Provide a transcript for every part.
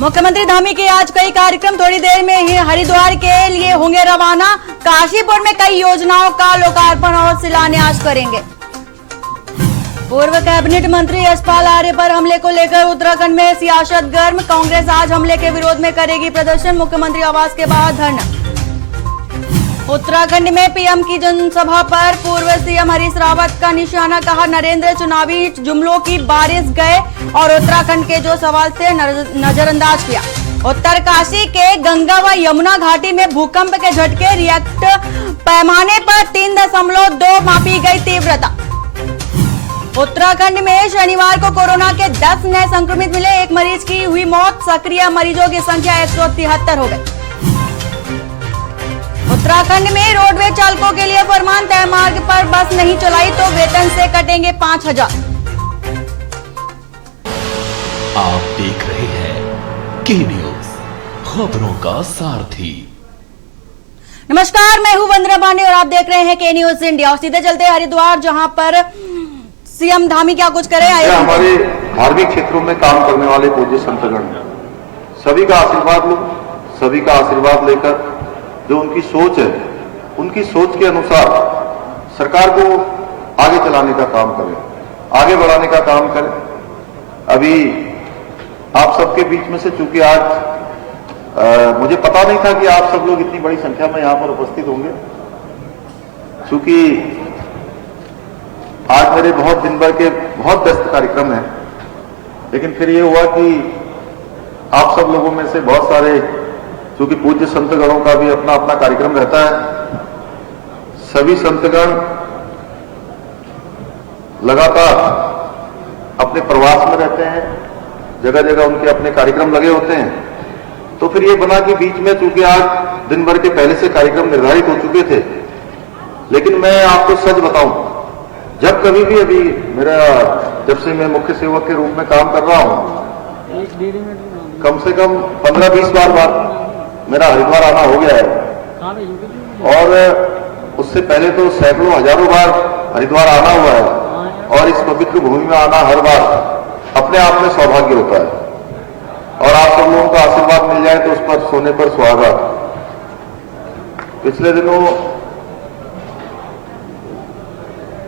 मुख्यमंत्री धामी के आज कई कार्यक्रम थोड़ी देर में ही हरिद्वार के लिए होंगे रवाना। काशीपुर में कई योजनाओं का लोकार्पण और शिलान्यास करेंगे। पूर्व कैबिनेट मंत्री यशपाल आर्य पर हमले को लेकर उत्तराखंड में सियासत गर्म। कांग्रेस आज हमले के विरोध में करेगी प्रदर्शन। मुख्यमंत्री आवास के बाहर धरना। उत्तराखंड में पीएम की जनसभा पर पूर्व सीएम हरीश रावत का निशाना। कहा, नरेंद्र चुनावी जुमलों की बारिश गए और उत्तराखंड के जो सवाल थे नजरअंदाज किया। उत्तरकाशी के गंगा व यमुना घाटी में भूकंप के झटके। रिएक्टर पैमाने पर 3.2 मापी गई तीव्रता। उत्तराखंड में शनिवार को कोरोना के 10 नए संक्रमित मिले। एक मरीज की हुई मौत। सक्रिय मरीजों की संख्या 173 हो गई। उत्तराखंड में रोडवे चालकों के लिए फरमान। तय मार्ग पर बस नहीं चलाई तो वेतन से कटेंगे 5,000। आप देख रहे हैं के न्यूज, खबरों का सारथी। नमस्कार, मैं हूं वंदना पांडे और आप देख रहे हैं के न्यूज इंडिया। और सीधे चलते हैं हरिद्वार, जहां पर सीएम धामी क्या कुछ करे। हमारे धार्मिक क्षेत्रों में काम करने वाले पूज्य संतगण, सभी का आशीर्वाद लो, सभी का आशीर्वाद लेकर जो उनकी सोच है, उनकी सोच के अनुसार सरकार को आगे चलाने का काम करें, आगे बढ़ाने का काम करें। अभी आप सबके बीच में से, चूंकि आज मुझे पता नहीं था कि आप सब लोग इतनी बड़ी संख्या में यहां पर उपस्थित होंगे, चूंकि आज मेरे बहुत दिन भर के बहुत व्यस्त कार्यक्रम हैं, लेकिन फिर ये हुआ कि आप सब लोगों में से बहुत सारे, क्योंकि पूज्य संतगणों का भी अपना अपना कार्यक्रम रहता है, सभी संतगण लगातार अपने प्रवास में रहते हैं, जगह जगह उनके अपने कार्यक्रम लगे होते हैं। तो फिर ये बना कि बीच में, चूंकि आज दिन भर के पहले से कार्यक्रम निर्धारित हो चुके थे, लेकिन मैं आपको सच बताऊं, जब कभी भी अभी जब से मैं मुख्य सेवक के रूप में काम कर रहा हूं, कम से कम 15-20 बार मेरा हरिद्वार आना हो गया है। और उससे पहले तो सैकड़ों हजारों बार हरिद्वार आना हुआ है। और इस पवित्र भूमि में आना हर बार अपने आप में सौभाग्य होता है। और आप सब लोगों का आशीर्वाद मिल जाए तो उस पर सोने पर सुहागा। पिछले दिनों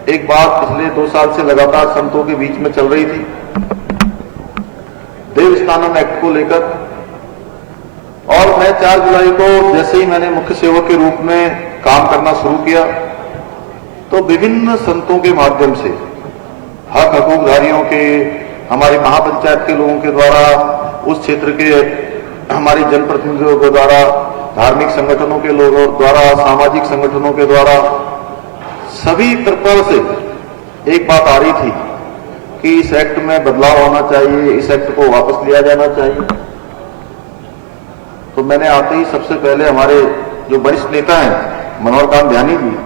एक बात पिछले 2 साल से लगातार संतों के बीच में चल रही थी, देवस्थानम एक्ट को लेकर। और मैं 4 जुलाई को जैसे ही मैंने मुख्य सेवक के रूप में काम करना शुरू किया, तो विभिन्न संतों के माध्यम से, हक हकूकधारियों के, हमारे महापंचायत के लोगों के द्वारा, उस क्षेत्र के हमारे जनप्रतिनिधियों के द्वारा, धार्मिक संगठनों के लोगों द्वारा, सामाजिक संगठनों के द्वारा, सभी तरफ से एक बात आ रही थी कि इस एक्ट में बदलाव होना चाहिए, इस एक्ट को वापस लिया जाना चाहिए। तो मैंने आते ही सबसे पहले हमारे जो वरिष्ठ नेता हैं मनोहर कांत ध्यानी जी,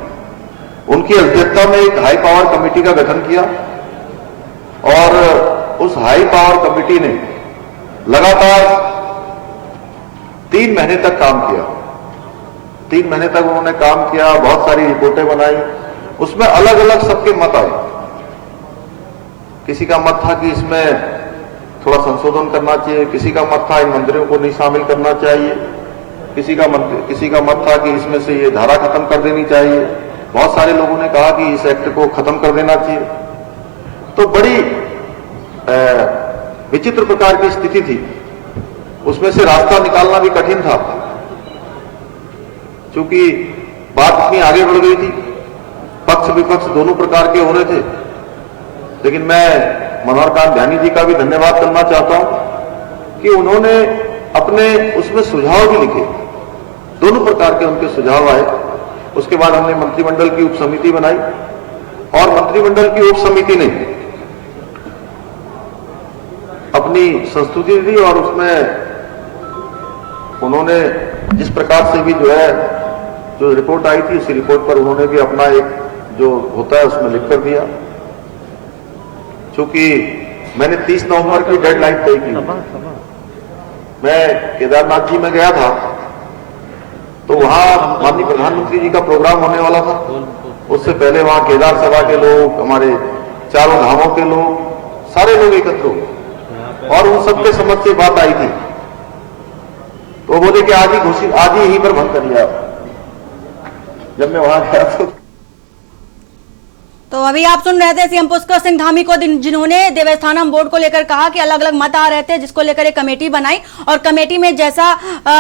उनकी अध्यक्षता में एक हाई पावर कमेटी का गठन किया। और उस हाई पावर कमेटी ने लगातार 3 महीने तक काम किया। 3 महीने तक उन्होंने काम किया, बहुत सारी रिपोर्टें बनाई। उसमें अलग अलग सबके मत आए। किसी का मत था कि इसमें थोड़ा संशोधन करना चाहिए, किसी का मत था इन मंदिरों को नहीं शामिल करना चाहिए, किसी का मत था कि इसमें से ये धारा खत्म कर देनी चाहिए। बहुत सारे लोगों ने कहा कि इस एक्ट को खत्म कर देना चाहिए। तो बड़ी विचित्र प्रकार की स्थिति थी। उसमें से रास्ता निकालना भी कठिन था, क्योंकि बात इतनी आगे बढ़ गई थी, पक्ष विपक्ष दोनों प्रकार के हो रहे थे। लेकिन मैं मनोहर कांत ध्यानी जी का भी धन्यवाद करना चाहता हूं कि उन्होंने अपने उसमें सुझाव भी लिखे, दोनों प्रकार के उनके सुझाव आए। उसके बाद हमने मंत्रिमंडल की उप समिति बनाई और मंत्रिमंडल की उप समिति ने अपनी संस्तुति दी और उसमें उन्होंने जिस प्रकार से भी जो रिपोर्ट आई थी, उस रिपोर्ट पर उन्होंने भी अपना एक जो होता है उसमें लिख कर दिया। चूंकि मैंने 30 नवंबर की डेडलाइन तय की, मैं केदारनाथ जी में गया था, तो वहां माननीय प्रधानमंत्री जी का प्रोग्राम होने वाला था। उससे पहले वहां केदार सभा के लोग, हमारे चारों धामों के लोग, सारे लोग एकत्र हुए और उन सबके समझ से बात आई थी तो वो बोले कि आज ही यहीं पर भंग कर लिया। जब मैं वहां गया तो अभी आप सुन रहे थे सीएम पुष्कर सिंह धामी को, जिन्होंने देवस्थानम बोर्ड को लेकर कहा कि अलग अलग मत आ रहे थे, जिसको लेकर एक कमेटी बनाई और कमेटी में जैसा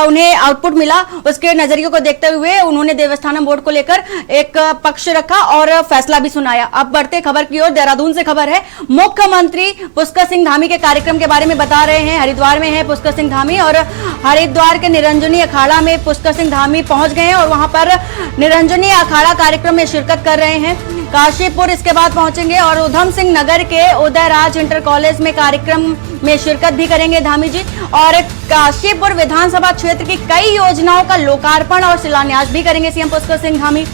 उन्हें आउटपुट मिला उसके नजरिए को देखते हुए उन्होंने देवस्थानम बोर्ड को लेकर एक पक्ष रखा और फैसला भी सुनाया। अब बढ़ते खबर की ओर। देहरादून से खबर है, मुख्यमंत्री पुष्कर सिंह धामी के कार्यक्रम के बारे में बता रहे हैं। हरिद्वार में है पुष्कर सिंह धामी और हरिद्वार के निरंजनी अखाड़ा में पुष्कर सिंह धामी पहुंच गए हैं और वहां पर निरंजनी अखाड़ा कार्यक्रम में शिरकत कर रहे हैं। काशीपुर इसके बाद पहुंचेंगे और उधम सिंह नगर के उदय राज इंटर कॉलेज में कार्यक्रम में शिरकत भी करेंगे धामी जी। और काशीपुर विधानसभा क्षेत्र की कई योजनाओं का लोकार्पण और शिलान्यास भी करेंगे सीएम पुष्कर सिंह धामी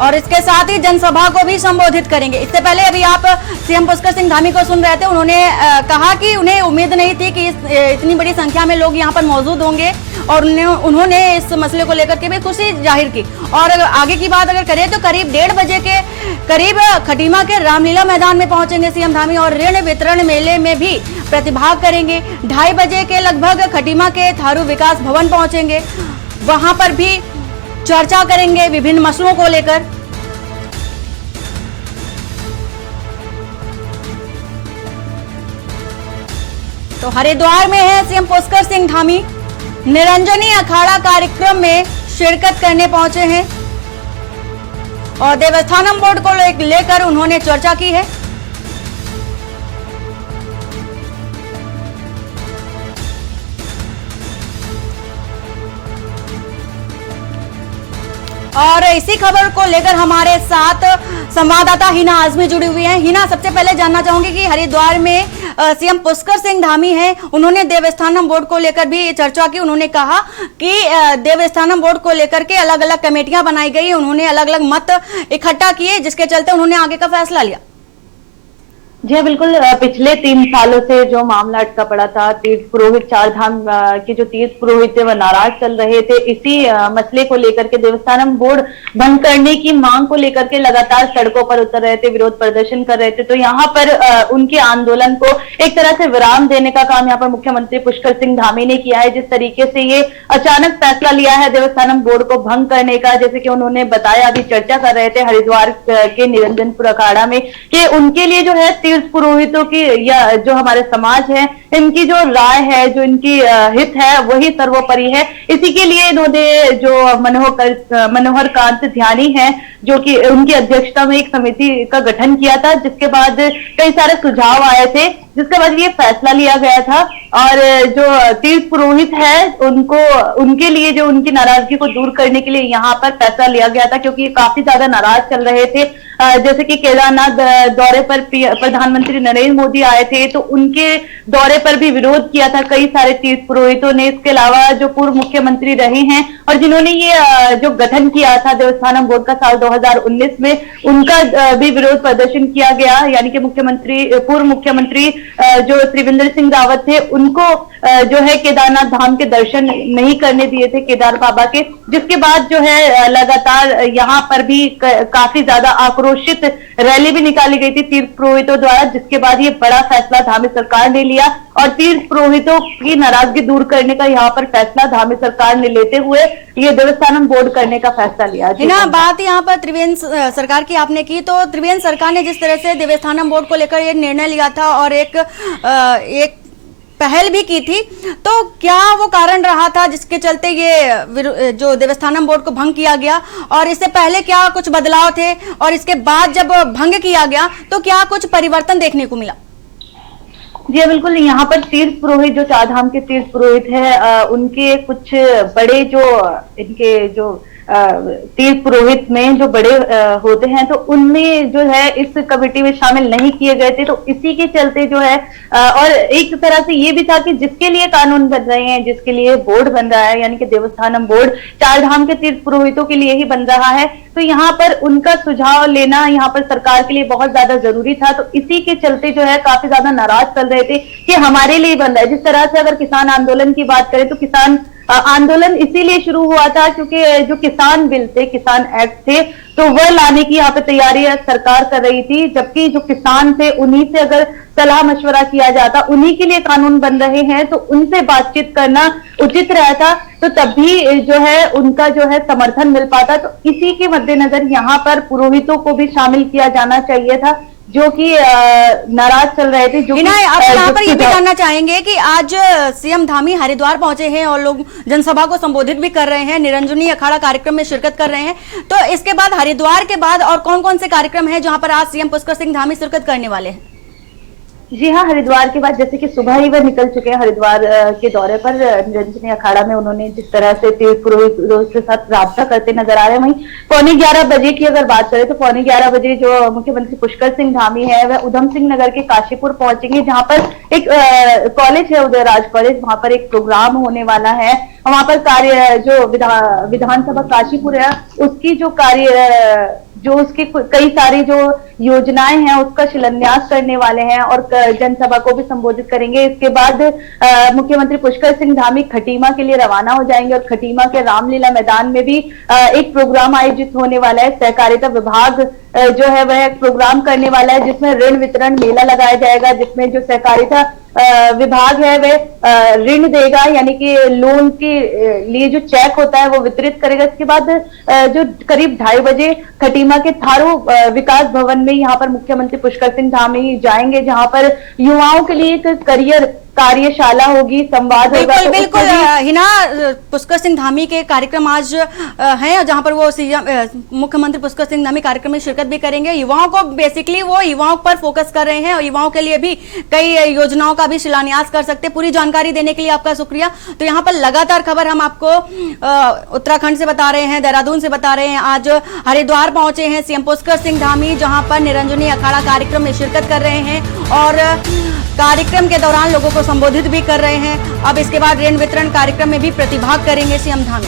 और इसके साथ ही जनसभा को भी संबोधित करेंगे। इससे पहले अभी आप सीएम पुष्कर सिंह धामी को सुन रहे थे। उन्होंने कहा कि उन्हें उम्मीद नहीं थी कि इतनी बड़ी संख्या में लोग यहां पर मौजूद होंगे और उन्होंने इस मसले को लेकर के भी खुशी जाहिर की। और आगे की बात अगर करें तो करीब 1:30 बजे के करीब खटीमा के रामलीला मैदान में पहुंचेंगे सीएम धामी और ऋण वितरण मेले में भी प्रतिभाग करेंगे। 2:30 बजे के लगभग खटीमा के थारू विकास भवन पहुंचेंगे, वहां पर भी चर्चा करेंगे विभिन्न मसलों को लेकर। तो हरिद्वार में है सीएम पुष्कर सिंह धामी, निरंजनी अखाड़ा कार्यक्रम में शिरकत करने पहुंचे हैं और देवस्थानम बोर्ड को लेकर उन्होंने चर्चा की है। और इसी खबर को लेकर हमारे साथ संवाददाता हिना आजमी जुड़ी हुई हैं। हिना, सबसे पहले जानना चाहूंगी कि हरिद्वार में सीएम पुष्कर सिंह धामी हैं, उन्होंने देवस्थानम बोर्ड को लेकर भी चर्चा की। उन्होंने कहा कि देवस्थानम बोर्ड को लेकर के अलग अलग कमेटियां बनाई गई, उन्होंने अलग अलग मत इकट्ठा किए, जिसके चलते उन्होंने आगे का फैसला लिया। जी हाँ, बिल्कुल। पिछले 3 सालों से जो मामला अटका पड़ा था, तीर्थ पुरोहित, चार धाम के जो तीर्थ पुरोहित थे वह नाराज चल रहे थे। इसी मसले को लेकर के देवस्थानम बोर्ड भंग करने की मांग को लेकर के लगातार सड़कों पर उतर रहे थे, विरोध प्रदर्शन कर रहे थे। तो यहाँ पर उनके आंदोलन को एक तरह से विराम देने का काम यहाँ पर मुख्यमंत्री पुष्कर सिंह धामी ने किया है। जिस तरीके से ये अचानक फैसला लिया है देवस्थानम बोर्ड को भंग करने का, जैसे कि उन्होंने बताया, अभी चर्चा कर रहे थे हरिद्वार के निरंजनपुर अखाड़ा में, कि उनके लिए जो है तीर्थ पुरोहितों की या जो हमारे समाज है इनकी जो राय है, जो इनकी हित है, वही सर्वोपरि है। इसी के लिए इन्होंने जो मनोहर कांत ध्यानी है, जो कि उनकी अध्यक्षता में एक समिति का गठन किया था, जिसके बाद कई सारे सुझाव आए थे, जिसके बाद ये फैसला लिया गया था। और जो तीर्थ पुरोहित है उनको, उनके लिए जो उनकी नाराजगी को दूर करने के लिए यहाँ पर फैसला लिया गया था, क्योंकि काफी ज्यादा नाराज चल रहे थे। जैसे कि केदारनाथ दौरे पर प्रधानमंत्री नरेंद्र मोदी आए थे, तो उनके दौरे पर भी विरोध किया था कई सारे तीर्थ पुरोहितों ने। इसके अलावा जो पूर्व मुख्यमंत्री रहे हैं और जिन्होंने ये जो गठन किया था देवस्थानम बोर्ड का साल 2019 में, उनका भी विरोध प्रदर्शन किया गया। यानी कि पूर्व मुख्यमंत्री जो त्रिवेंद्र सिंह रावत थे, उनको जो है केदारनाथ धाम के दर्शन नहीं करने दिए थे, केदार बाबा के। जिसके बाद जो है लगातार यहाँ पर भी काफी ज्यादा आक्रोशित रैली भी निकाली गई थी तीर्थ पुरोहितों द्वारा, जिसके बाद ये बड़ा फैसला धामी सरकार ने लिया और तीर्थ पुरोहितों की नाराजगी दूर करने का यहाँ पर फैसला धामी सरकार ने लेते हुए ये देवस्थानम बोर्ड करने का फैसला लिया। ना बात यहाँ पर त्रिवेंद्र सरकार की आपने की, तो त्रिवेंद्र सरकार ने जिस तरह से देवस्थानम बोर्ड को लेकर ये निर्णय लिया था और एक पहल भी की थी, तो क्या वो कारण रहा था जिसके चलते ये जो देवस्थानम बोर्ड को भंग किया गया? और इससे पहले क्या कुछ बदलाव थे और इसके बाद जब भंग किया गया तो क्या कुछ परिवर्तन देखने को मिला? जी बिल्कुल। यहाँ पर तीर्थ पुरोहित, जो चार धाम के तीर्थ पुरोहित है, उनके कुछ बड़े जो इनके जो तीर्थ पुरोहित में जो बड़े होते हैं, तो उनमें जो है इस कमेटी में शामिल नहीं किए गए थे। तो इसी के चलते जो है और एक तरह से ये भी था कि जिसके लिए कानून बन रहे हैं, जिसके लिए बोर्ड बन रहा है, यानी कि देवस्थानम बोर्ड चार धाम के तीर्थ पुरोहितों के लिए ही बन रहा है, तो यहाँ पर उनका सुझाव लेना यहाँ पर सरकार के लिए बहुत ज्यादा जरूरी था। तो इसी के चलते जो है काफी ज्यादा नाराज चल रहे थे कि हमारे लिए बन रहा है। जिस तरह से अगर किसान आंदोलन की बात करें तो किसान आंदोलन इसीलिए शुरू हुआ था क्योंकि जो किसान बिल थे, किसान एक्ट थे, तो वह लाने की यहाँ पे तैयारी सरकार कर रही थी, जबकि जो किसान थे उन्हीं से अगर सलाह मशवरा किया जाता, उन्हीं के लिए कानून बन रहे हैं तो उनसे बातचीत करना उचित रहता, तो तब भी जो है उनका जो है समर्थन मिल पाता। तो इसी के मद्देनजर यहाँ पर पुरोहितों को भी शामिल किया जाना चाहिए था, जो कि नाराज चल रहे थे। जो आप यहाँ पर ये भी जानना चाहेंगे कि आज सीएम धामी हरिद्वार पहुंचे हैं और लोग जनसभा को संबोधित भी कर रहे हैं, निरंजनी अखाड़ा कार्यक्रम में शिरकत कर रहे हैं, तो इसके बाद हरिद्वार के बाद और कौन कौन से कार्यक्रम हैं जहां पर आज सीएम पुष्कर सिंह धामी शिरकत करने वाले हैं? जी हाँ, हरिद्वार के बाद जैसे कि सुबह ही वह निकल चुके हैं हरिद्वार के दौरे पर। निरंजनी अखाड़ा में उन्होंने जिस तरह से तीर्थ पुरोहितों के साथ राब्ता करते नजर आ रहे हैं, वहीं 11:15 बजे की अगर बात करें तो 11:15 बजे जो मुख्यमंत्री पुष्कर सिंह धामी है वह उधम सिंह नगर के काशीपुर पहुंचेंगे, जहां पर एक कॉलेज है उदयराज कॉलेज, वहां पर एक प्रोग्राम होने वाला है। वहां पर कार्य जो विधानसभा काशीपुर है उसकी जो उसकी कई सारी जो योजनाएं हैं उसका शिलान्यास करने वाले हैं और जनसभा को भी संबोधित करेंगे। इसके बाद मुख्यमंत्री पुष्कर सिंह धामी खटीमा के लिए रवाना हो जाएंगे और खटीमा के रामलीला मैदान में भी एक प्रोग्राम आयोजित होने वाला है। सहकारिता विभाग जो है वह एक प्रोग्राम करने वाला है जिसमें ऋण वितरण मेला लगाया जाएगा, जिसमें जो सहकारिता विभाग है वह ऋण देगा, यानी कि लोन के लिए जो चेक होता है वो वितरित करेगा। इसके बाद जो करीब 2:30 बजे खटीमा के थारू विकास भवन में यहाँ पर मुख्यमंत्री पुष्कर सिंह धामी जाएंगे, जहां पर युवाओं के लिए एक करियर कार्यशाला होगी, संवाद होगा। बिल्कुल बिल्कुल हिना, पुष्कर सिंह धामी के कार्यक्रम आज हैं जहां पर वो मुख्यमंत्री पुष्कर सिंह धामी कार्यक्रम में शिरकत भी करेंगे। युवाओं को बेसिकली वो युवाओं पर फोकस कर रहे हैं और युवाओं के लिए भी कई योजनाओं का भी शिलान्यास कर सकते हैं। पूरी जानकारी देने के लिए आपका शुक्रिया। तो यहाँ पर लगातार खबर हम आपको उत्तराखंड से बता रहे हैं, देहरादून से बता रहे हैं। आज हरिद्वार पहुंचे हैं सीएम पुष्कर सिंह धामी, जहां पर निरंजनी अखाड़ा कार्यक्रम में शिरकत कर रहे हैं और कार्यक्रम के दौरान लोगों को संबोधित भी कर रहे हैं। अब इसके बाद ऋण वितरण कार्यक्रम में भी प्रतिभाग करेंगे सीएम धामी।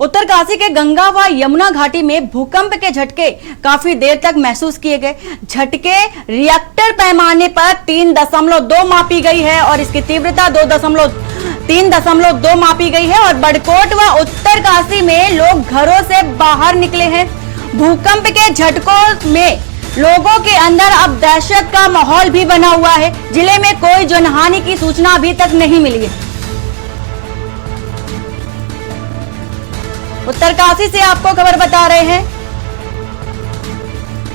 उत्तरकाशी के गंगा व यमुना घाटी में भूकंप के झटके काफी देर तक महसूस किए गए। झटके रिएक्टर पैमाने पर 3.2 मापी गई है और इसकी तीव्रता 3.2 मापी गई है और बड़कोट व उत्तरकाशी में लोग घरों से बाहर निकले हैं। भूकंप के झटकों में लोगों के अंदर अब दहशत का माहौल भी बना हुआ है। जिले में कोई जनहानि की सूचना अभी तक नहीं मिली है। उत्तरकाशी से आपको खबर बता रहे हैं,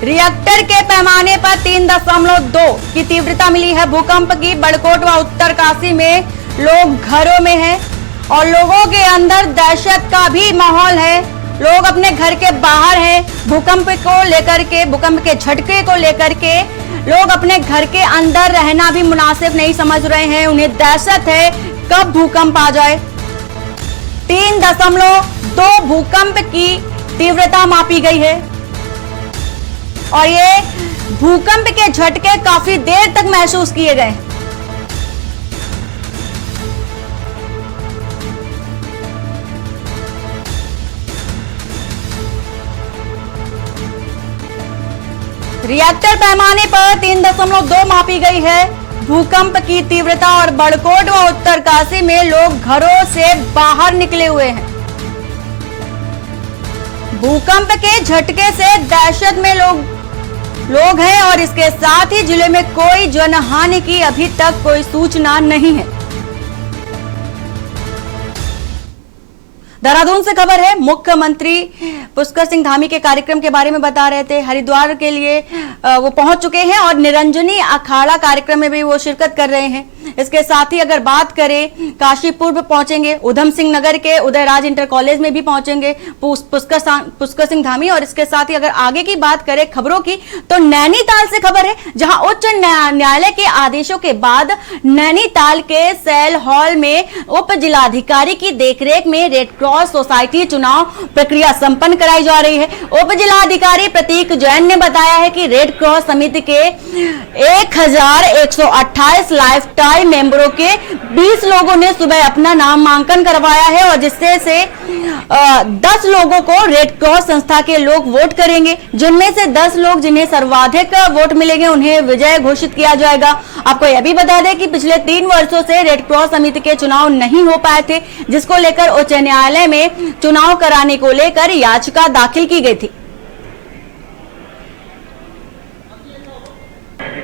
रिएक्टर के पैमाने पर 3.2 की तीव्रता मिली है भूकंप की। बड़कोट व उत्तरकाशी में लोग घरों में हैं और लोगों के अंदर दहशत का भी माहौल है। लोग अपने घर के बाहर हैं। भूकंप को लेकर के, भूकंप के झटके को लेकर के लोग अपने घर के अंदर रहना भी मुनासिब नहीं समझ रहे हैं। उन्हें दहशत है कब भूकंप आ जाए। 3.2 भूकंप की तीव्रता मापी गई है और ये भूकंप के झटके काफी देर तक महसूस किए गए। रिएक्टर पैमाने पर 3.2 मापी गई है भूकंप की तीव्रता और बड़कोट व उत्तरकाशी में लोग घरों से बाहर निकले हुए हैं। भूकंप के झटके से दहशत में लोग हैं और इसके साथ ही जिले में कोई जनहानि की अभी तक कोई सूचना नहीं है। देहरादून से खबर है, मुख्यमंत्री पुष्कर सिंह धामी के कार्यक्रम के बारे में बता रहे थे। हरिद्वार के लिए वो पहुंच चुके हैं और निरंजनी अखाड़ा कार्यक्रम में भी वो शिरकत कर रहे हैं। इसके साथ ही अगर बात करें, काशीपुर पहुंचेंगे, उधम सिंह नगर के उदयराज इंटर कॉलेज में भी पहुंचेंगे पुष्कर सिंह धामी। और इसके साथ ही अगर आगे की बात करें खबरों की, तो नैनीताल से खबर है, जहां उच्च न्यायालय के आदेशों के बाद नैनीताल के सेल हॉल में उप जिलाधिकारी की देखरेख में रेड क्रॉस क्रॉस सोसाइटी चुनाव प्रक्रिया संपन्न कराई जा रही है। उप जिलाधिकारी प्रतीक जैन ने बताया है कि रेड क्रॉस समिति के 1128 लाइफ टाइम मेंबरों के 20 लोगों ने सुबह अपना नामांकन करवाया है और जिससे से 10 लोगों को रेड क्रॉस संस्था के लोग वोट करेंगे, जिनमें से 10 लोग जिन्हें सर्वाधिक वोट मिलेंगे उन्हें विजय घोषित किया जाएगा। आपको यह भी बता दें कि पिछले 3 वर्षों से रेड क्रॉस समिति के चुनाव नहीं हो पाए थे, जिसको लेकर उच्च न्यायालय में चुनाव कराने को लेकर याचिका दाखिल की गई थी।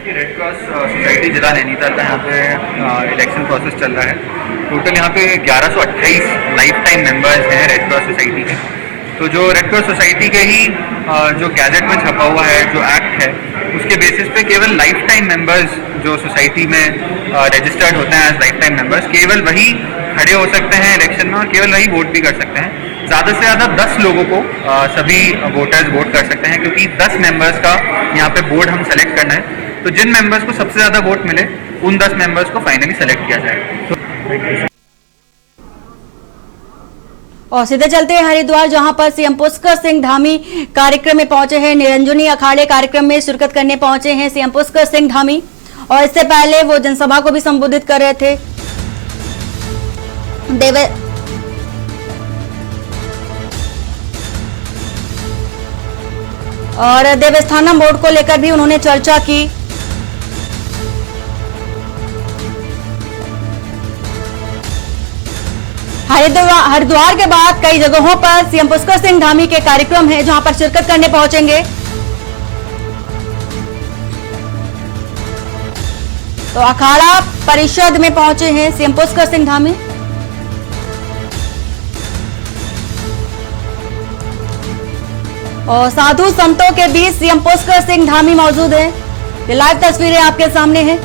रेड क्रॉस सोसाइटी जिला नैनीताल का यहाँ पे इलेक्शन प्रोसेस चल रहा है। टोटल यहाँ पे 1128 लाइफ टाइम मेंबर्स हैं रेड क्रॉस सोसाइटी के। तो जो रेड क्रॉस सोसाइटी के ही जो गैजेट में छपा हुआ है, जो एक्ट है, उसके बेसिस पे केवल लाइफ टाइम मेंबर्स जो सोसाइटी में रजिस्टर्ड होते हैं एज लाइफ टाइम मेंबर्स, केवल वही खड़े हो सकते हैं इलेक्शन में और केवल वही वोट भी कर सकते हैं। ज़्यादा से ज़्यादा 10 लोगों को सभी वोटर्स वोट कर सकते हैं, क्योंकि 10 मेंबर्स का यहाँ पे बोर्ड हम सेलेक्ट करना है। तो जिन मेंबर्स को सबसे ज़्यादा वोट मिले उन 10 मेंबर्स को फाइनली सेलेक्ट किया जाएगा। और सीधे चलते हैं हरिद्वार, जहां पर सीएम पुष्कर सिंह धामी कार्यक्रम में पहुंचे हैं। निरंजनी अखाड़े कार्यक्रम में शिरकत करने पहुंचे हैं सीएम पुष्कर सिंह धामी और इससे पहले वो जनसभा को भी संबोधित कर रहे थे। और देवस्थानम बोर्ड को लेकर भी उन्होंने चर्चा की। हरिद्वार के बाद कई जगहों पर सीएम पुष्कर सिंह धामी के कार्यक्रम है, जहां पर शिरकत करने पहुंचेंगे। तो अखाड़ा परिषद में पहुंचे हैं सीएम पुष्कर सिंह धामी। और साधु संतों के बीच सीएम पुष्कर सिंह धामी मौजूद हैं। ये लाइव तस्वीरें आपके सामने हैं।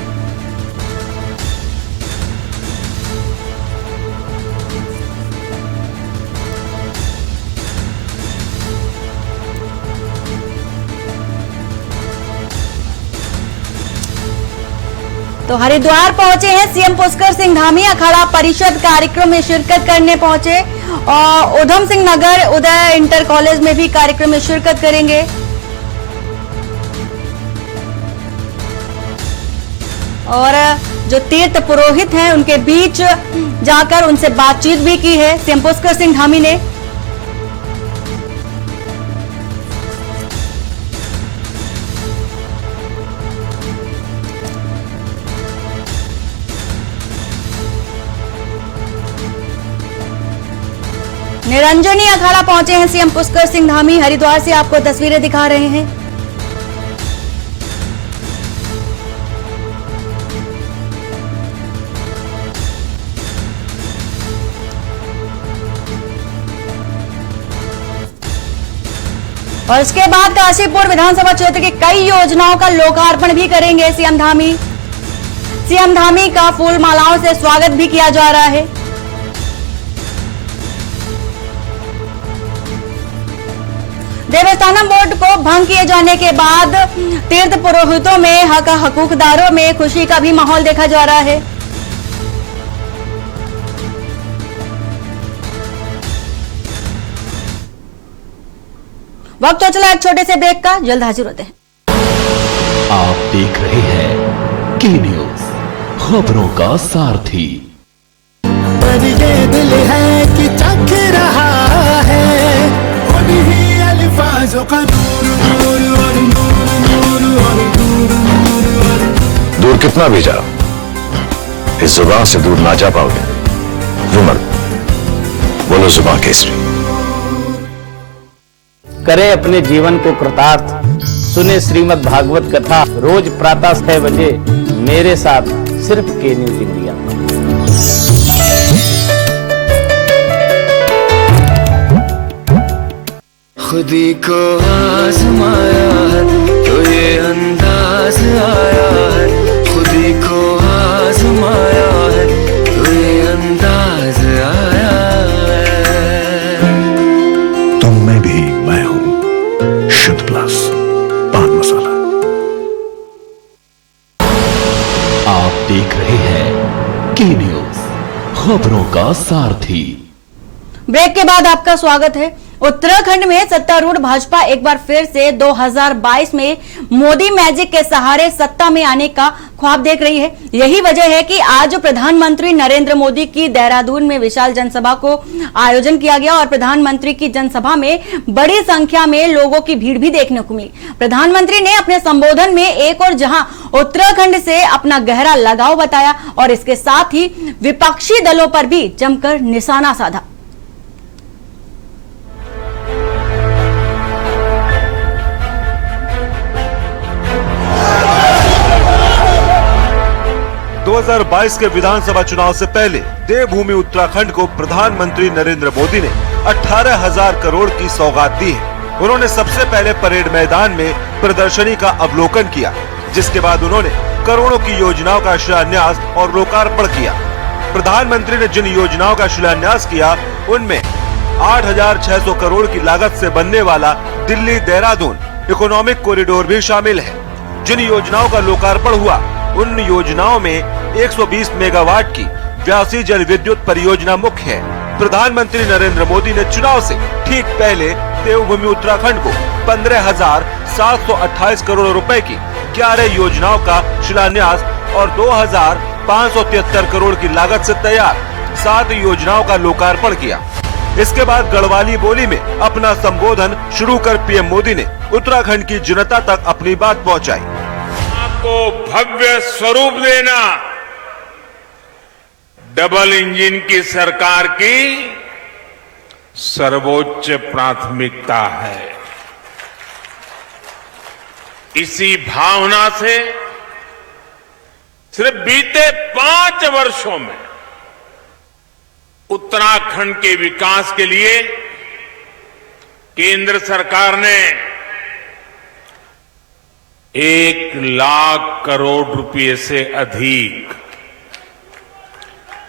तो हरिद्वार पहुंचे हैं सीएम पुष्कर सिंह धामी, अखाड़ा परिषद कार्यक्रम में शिरकत करने पहुंचे और उधम सिंह नगर उदय इंटर कॉलेज में भी कार्यक्रम में शिरकत करेंगे। और जो तीर्थ पुरोहित हैं उनके बीच जाकर उनसे बातचीत भी की है सीएम पुष्कर सिंह धामी ने। निरंजनी अखाड़ा पहुंचे हैं सीएम पुष्कर सिंह धामी। हरिद्वार से आपको तस्वीरें दिखा रहे हैं। और इसके बाद काशीपुर विधानसभा क्षेत्र की कई योजनाओं का लोकार्पण भी करेंगे सीएम धामी। सीएम धामी का फूल मालाओं से स्वागत भी किया जा रहा है। देवस्थानम बोर्ड को भंग किए जाने के बाद तीर्थ पुरोहितों में हकूकदारों में खुशी का भी माहौल देखा जा रहा है। वक्त हो चला एक छोटे से ब्रेक का, जल्द हाजिर होते हैं। आप देख रहे हैं के न्यूज, खबरों का सारथी। पर ये दिल है कि चख रहा है उन्हीं अल्फाजों का नूर नूर और नूर नूर और नूर नूर और दूर कितना भी जाओ, इस जुबान से दूर ना जा पाओगे। विमल, बोलो जुबान केसरी। करें अपने जीवन को कृतार्थ, सुने श्रीमद् भागवत कथा रोज प्रातः 6 बजे मेरे साथ सिर्फ के न्यूज इंडिया। खुदी को आजमाया है तो ये अंदाज आया है, खुदी को आजमाया है तो ये अंदाज आया है। तुम में भी मैं हूं, शुद्ध प्लस पान मसाला। आप देख रहे हैं के न्यूज, खबरों का सारथी। ब्रेक के बाद आपका स्वागत है। उत्तराखंड में सत्तारूढ़ भाजपा एक बार फिर से 2022 में मोदी मैजिक के सहारे सत्ता में आने का ख्वाब देख रही है। यही वजह है कि आज प्रधानमंत्री नरेंद्र मोदी की देहरादून में विशाल जनसभा को आयोजन किया गया और प्रधानमंत्री की जनसभा में बड़ी संख्या में लोगों की भीड़ भी देखने को मिली। प्रधानमंत्री ने अपने संबोधन में एक और जहां उत्तराखंड से अपना गहरा लगाव बताया और इसके साथ ही विपक्षी दलों पर भी जमकर निशाना साधा। 2022 के विधानसभा चुनाव से पहले देवभूमि उत्तराखंड को प्रधानमंत्री नरेंद्र मोदी ने 18,000 करोड़ की सौगात दी है। उन्होंने सबसे पहले परेड मैदान में प्रदर्शनी का अवलोकन किया, जिसके बाद उन्होंने करोड़ों की योजनाओं का शिलान्यास और लोकार्पण किया। प्रधानमंत्री ने जिन योजनाओं का शिलान्यास किया उनमें 8,600 करोड़ की लागत से बनने वाला दिल्ली देहरादून इकोनॉमिक कॉरिडोर भी शामिल है। जिन योजनाओं का लोकार्पण हुआ उन योजनाओं में 120 मेगावाट की व्यासी जल विद्युत परियोजना मुख्य है। प्रधानमंत्री नरेंद्र मोदी ने चुनाव से ठीक पहले देवभूमि उत्तराखंड को 15,728 करोड़ रुपए की 11 योजनाओं का शिलान्यास और 2,573 करोड़ की लागत से तैयार 7 योजनाओं का लोकार्पण किया। इसके बाद गढ़वाली बोली में अपना संबोधन शुरू कर पीएम मोदी ने उत्तराखंड की जनता तक अपनी बात पहुंचाई। को भव्य स्वरूप देना डबल इंजन की सरकार की सर्वोच्च प्राथमिकता है। इसी भावना से सिर्फ बीते 5 वर्षों में उत्तराखंड के विकास के लिए केंद्र सरकार ने 1,00,000 करोड़ रुपए से अधिक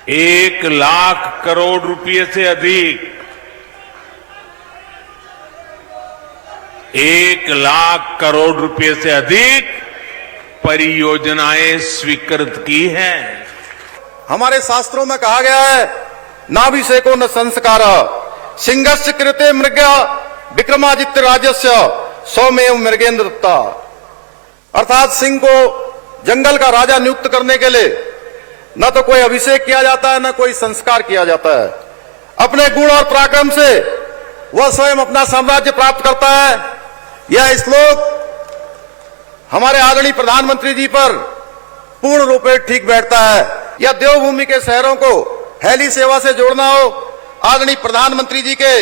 1,00,000 करोड़ रुपए से अधिक 1,00,000 करोड़ रुपए से अधिक परियोजनाएं स्वीकृत की हैं। हमारे शास्त्रों में कहा गया है, नाभिषेको न संस्कार सिंहस्य कृते मृग्या विक्रमादित्य राजस्य सौम्य मृगेंद्र दत्ता। अर्थात सिंह को जंगल का राजा नियुक्त करने के लिए न तो कोई अभिषेक किया जाता है न कोई संस्कार किया जाता है। अपने गुण और पराक्रम से वह स्वयं अपना साम्राज्य प्राप्त करता है। यह श्लोक हमारे आदरणीय प्रधानमंत्री जी पर पूर्ण रूप से ठीक बैठता है। यह देवभूमि के शहरों को हेली सेवा से जोड़ना हो, आदरणीय प्रधानमंत्री जी के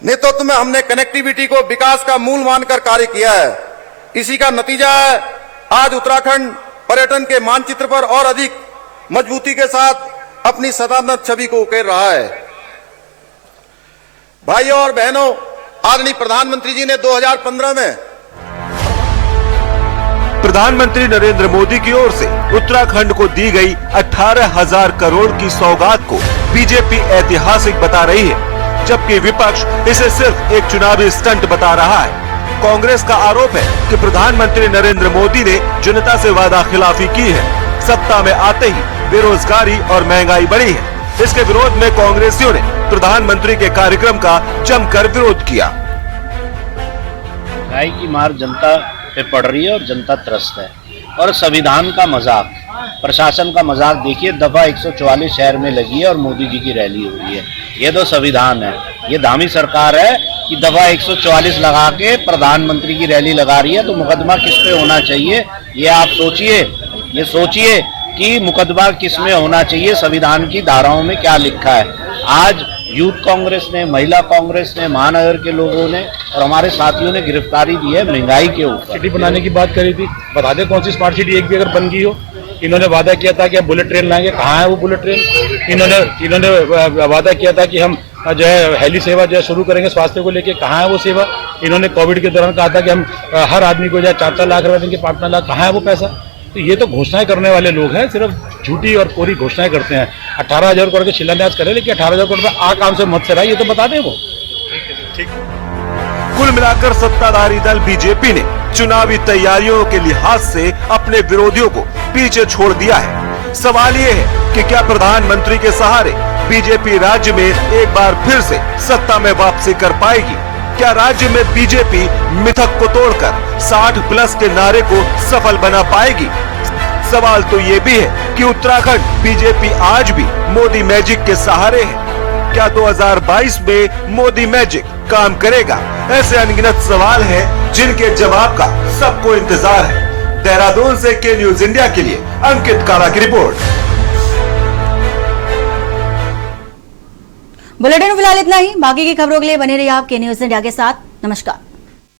नेतृत्व में हमने कनेक्टिविटी को विकास का मूल मानकर कार्य किया है। इसी का नतीजा है आज उत्तराखंड पर्यटन के मानचित्र पर और अधिक मजबूती के साथ अपनी सदानत छवि को उकेर रहा है। भाइयों और बहनों, आदरणीय प्रधानमंत्री जी ने 2015 में प्रधानमंत्री नरेंद्र मोदी की ओर से उत्तराखंड को दी गई 18,000 करोड़ की सौगात को बीजेपी ऐतिहासिक बता रही है, जबकि विपक्ष इसे सिर्फ एक चुनावी स्टंट बता रहा है। कांग्रेस का आरोप है कि प्रधानमंत्री नरेंद्र मोदी ने जनता से वादा खिलाफी की है। सत्ता में आते ही बेरोजगारी और महंगाई बढ़ी है। इसके विरोध में कांग्रेसियों ने प्रधानमंत्री के कार्यक्रम का जमकर विरोध किया। महंगाई की मार जनता पे पड़ रही है और जनता त्रस्त है। और संविधान का मजाक, प्रशासन का मजाक देखिए, दफा 144 शहर में लगी है और मोदी जी की रैली हो रही है। ये तो संविधान है। ये धामी सरकार है कि दफा 144 लगा के प्रधानमंत्री की रैली लगा रही है, तो मुकदमा किस पे होना चाहिए ये आप सोचिए। ये सोचिए कि मुकदमा किस में होना चाहिए, संविधान की धाराओं में क्या लिखा है। आज यूथ कांग्रेस ने, महिला कांग्रेस ने, महानगर के लोगों ने और हमारे साथियों ने गिरफ्तारी दी है महंगाई के ऊपर। सिटी बनाने की बात करी थी, बता दे कौन सी स्मार्ट सिटी एक भी अगर बन गई हो। इन्होंने वादा किया था कि हम बुलेट ट्रेन लाएंगे, कहाँ है वो बुलेट ट्रेन। इन्होंने वादा किया था कि हम जो है हेली सेवा जो है शुरू करेंगे स्वास्थ्य को लेके, कहाँ है वो सेवा। इन्होंने कोविड के दौरान कहा था कि हम हर आदमी को जो है 4-4 लाख रुपए देंगे, 5 लाख, कहाँ है वो पैसा। तो ये तो घोषणाएं करने वाले लोग हैं, सिर्फ झूठी और कोरी घोषणाएं करते हैं। 18,000 करोड़ के शिलान्यास करें, लेकिन 18,000 करोड़ रुपए आ काम से मत से रहा, ये तो बता दें वो। ठीक। कुल मिलाकर सत्ताधारी दल बीजेपी ने चुनावी तैयारियों के लिहाज से अपने विरोधियों को पीछे छोड़ दिया है। सवाल ये है कि क्या प्रधानमंत्री के सहारे बीजेपी राज्य में एक बार फिर से सत्ता में वापसी कर पाएगी? क्या राज्य में बीजेपी मिथक को तोड़कर 60+ के नारे को सफल बना पाएगी? सवाल तो ये भी है कि उत्तराखंड बीजेपी आज भी मोदी मैजिक के सहारे है। क्या 2022 में मोदी मैजिक काम करेगा? ऐसे अनगिनत सवाल हैं जिनके जवाब का सबको इंतजार है। देहरादून से के न्यूज इंडिया के लिए अंकित काला की रिपोर्ट। बुलेटिन फिलहाल इतना ही। बाकी की खबरों के लिए बने रहिए आप के न्यूज इंडिया के साथ। नमस्कार।